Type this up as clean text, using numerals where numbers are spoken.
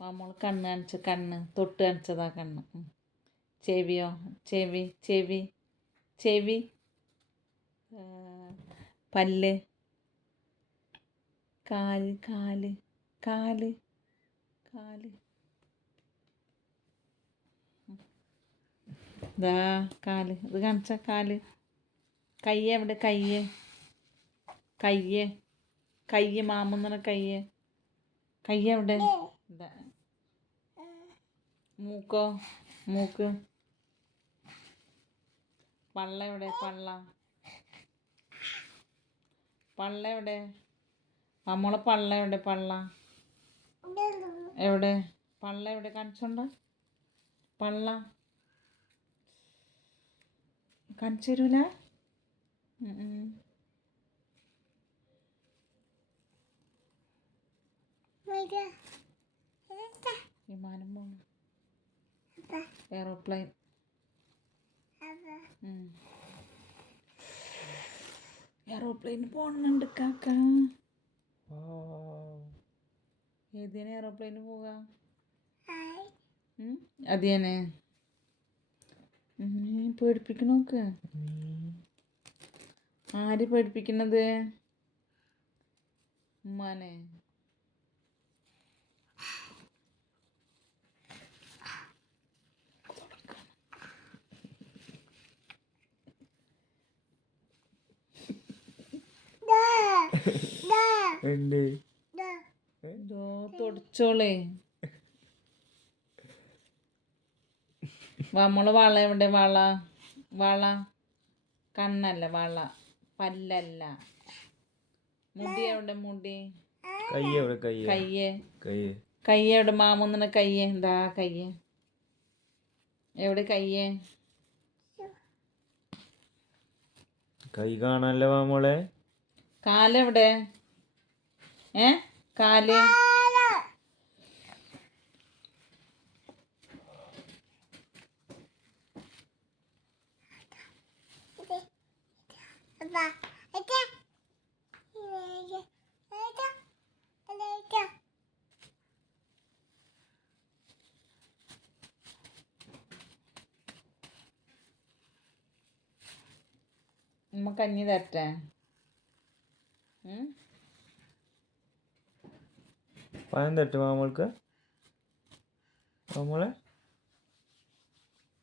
നമ്മൾ കണ്ണ് കാണിച്ച കണ്ണ് തൊട്ട് കാണിച്ചതാ കണ്ണ്. ചെവിയോ ചെവി ചെവി ചെവി. പല്ല് കാല് കാല് കാല് കാല്. ഇതാ കാല്. ഇത് കാണിച്ച കാല്. കയ്യ് എവിടെ? കയ്യ് കയ്യ് കയ്യ് മാമുന്നണ കയ്യ്. കയ്യ് എവിടെ? ഇതാ. മൂക്കോ? മൂക്ക്. പള്ള എവിടെ? പള്ള പള്ള എവിടെ? നമ്മളെ പള്ള എവിടെ? പള്ള എവിടെ? പള്ള എവിടെ? കാണിച്ചോണ്ട. പള്ള കാണിച്ചു തരൂല. വിമാനം പോണു. എയറോപ്ലെയിൻ. എയറോപ്ലെയിൻ പോണുണ്ട് കാക്ക. ഏതിനാ എയറോപ്ലെയിന് പോവുക? അതിനെ പേടിപ്പിക്കണോക്ക്. ആര് പേടിപ്പിക്കുന്നത്? ഉമ്മാനെ. തൊടിച്ചോളേ. നമ്മള് വള എവിടെ? വള വള കണ്ണല്ല, വള പല്ലല്ല. മുടി എവിടെ? മുടി. കയ്യ് കയ്യ് എവിടെ? മാമുന്നണ കയ്യ്. എന്താ കയ്യ് എവിടെ? കയ്യ് കൈ കാണാനല്ലേ മാമോളെ. കാലെവിടെ? കാല് ഉമ്മ കഞ്ഞി തരട്ടെ? പഴം തട്ട് മാമോൾക്ക്. മാമോളെ